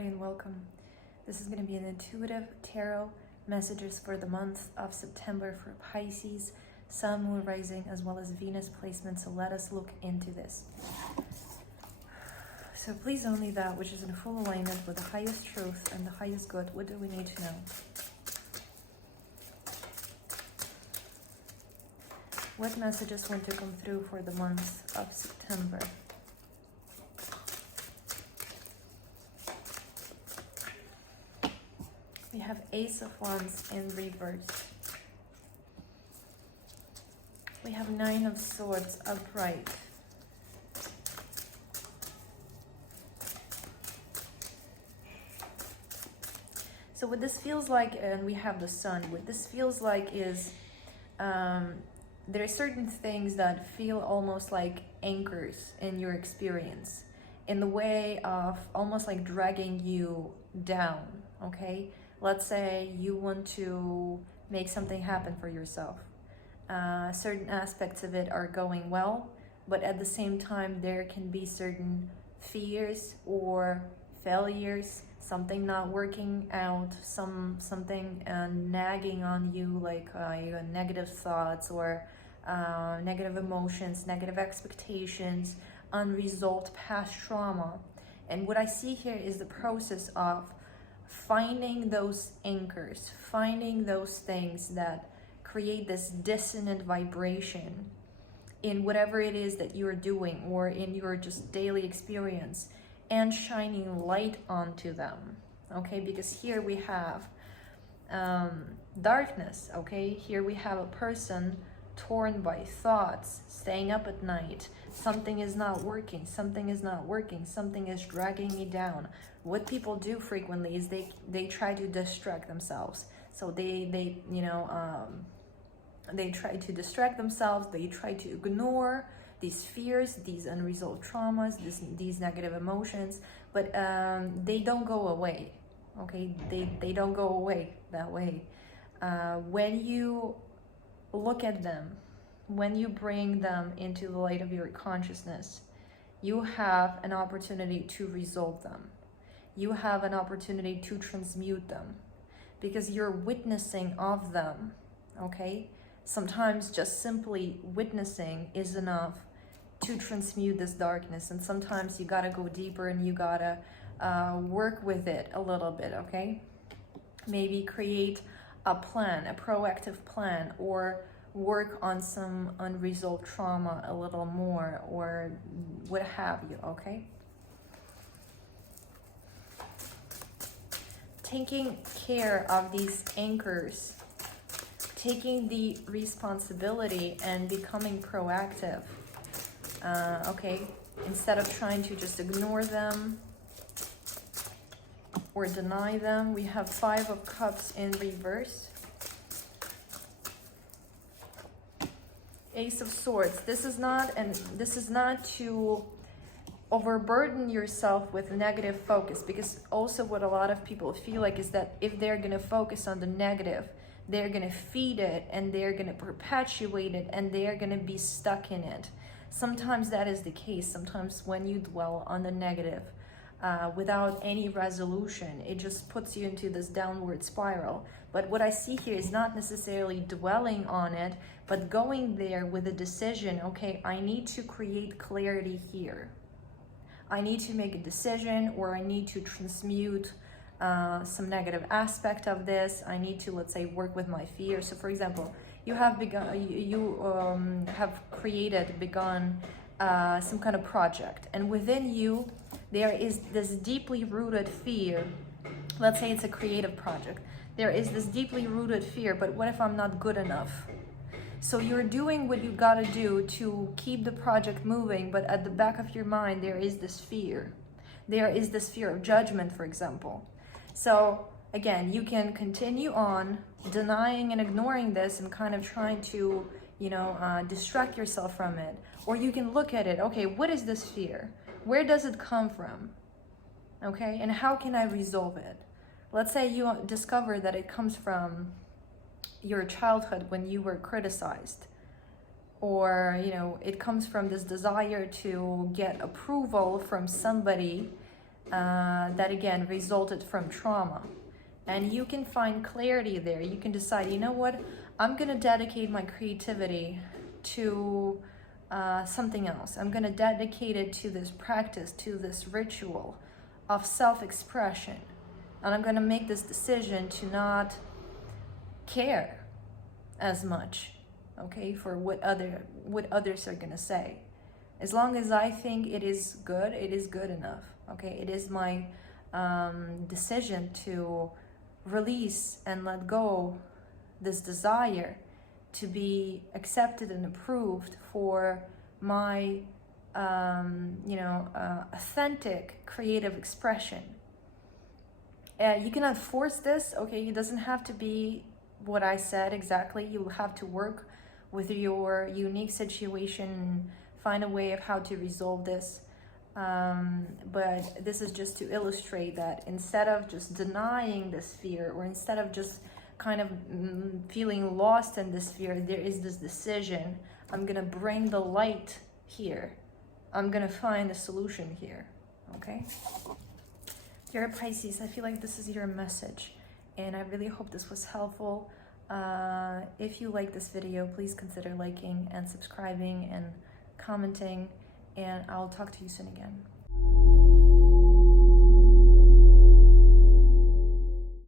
everybody, and welcome. This is going to be an intuitive tarot messages for the month of September for Pisces, Sun, Moon, Rising, as well as Venus placement. So let us look into this. So please, only that which is in full alignment with the highest truth and the highest good. What do we need to know? What messages want to come through for the month of September? We have Ace of Wands in reverse. We have Nine of Swords upright. So what this feels like, and we have the Sun, what this feels like is there are certain things that feel almost like anchors in your experience, in the way of almost like dragging you down, okay? Let's say you want to make something happen for yourself. Certain aspects of it are going well, but at the same time, there can be certain fears or failures, something not working out, something nagging on you, like negative thoughts or negative emotions, negative expectations, unresolved past trauma. And what I see here is the process of finding those anchors, finding those things that create this dissonant vibration in whatever it is that you're doing or in your just daily experience, and shining light onto them, okay? Because here we have darkness, okay? Here we have a person torn by thoughts, staying up at night. Something is not working, something is not working, something is dragging me down. What people do frequently is they try to distract themselves. So they try to distract themselves, they try to ignore these fears, these unresolved traumas, these negative emotions, but they don't go away, okay? They don't go away that way. When you look at them, when you bring them into the light of your consciousness, you have an opportunity to resolve them. You have an opportunity to transmute them, because you're witnessing of them, okay? Sometimes just simply witnessing is enough to transmute this darkness, and sometimes you gotta go deeper and you gotta work with it a little bit, okay? Maybe create a plan, a proactive plan, or work on some unresolved trauma a little more, or what have you, okay? Taking care of these anchors, taking the responsibility and becoming proactive, okay? Instead of trying to just ignore them or deny them. We have Five of Cups in reverse. Ace of Swords. This is not to overburden yourself with negative focus, because also what a lot of people feel like is that if they're going to focus on the negative, they're going to feed it and they're going to perpetuate it and they're going to be stuck in it. Sometimes that is the case. Sometimes when you dwell on the negative without any resolution, it just puts you into this downward spiral. But what I see here is not necessarily dwelling on it, but going there with a decision. Okay, I need to create clarity here. I need to make a decision, or I need to transmute some negative aspect of this. I need to, let's say, work with my fear. So for example, you have begun some kind of project, and within you there is this deeply rooted fear. Let's say it's a creative project. There is this deeply rooted fear, but what if I'm not good enough? So you're doing what you gotta do to keep the project moving, but at the back of your mind there is this fear. There is this fear of judgment, for example. So again, you can continue on denying and ignoring this and kind of trying to, distract yourself from it. Or you can look at it, okay, what is this fear? Where does it come from? Okay, and how can I resolve it? Let's say you discover that it comes from your childhood when you were criticized, or it comes from this desire to get approval from somebody that again resulted from trauma. And you can find clarity there. You can decide, you know what, I'm gonna dedicate my creativity to something else. I'm gonna dedicate it to this practice, to this ritual of self-expression. And I'm gonna make this decision to not care as much, okay, for what others are gonna say. As long as I think it is good enough, okay? It is my decision to release and let go this desire to be accepted and approved for my authentic creative expression. You cannot force this, okay? It doesn't have to be what I said exactly. You will have to work with your unique situation, find a way of how to resolve this. But this is just to illustrate that instead of just denying this fear, or instead of just kind of feeling lost in this fear, there is this decision. I'm gonna bring the light here. I'm gonna find a solution here, okay? You're a Pisces. I feel like this is your message, and I really hope this was helpful. If you like this video, please consider liking and subscribing and commenting, and I'll talk to you soon again.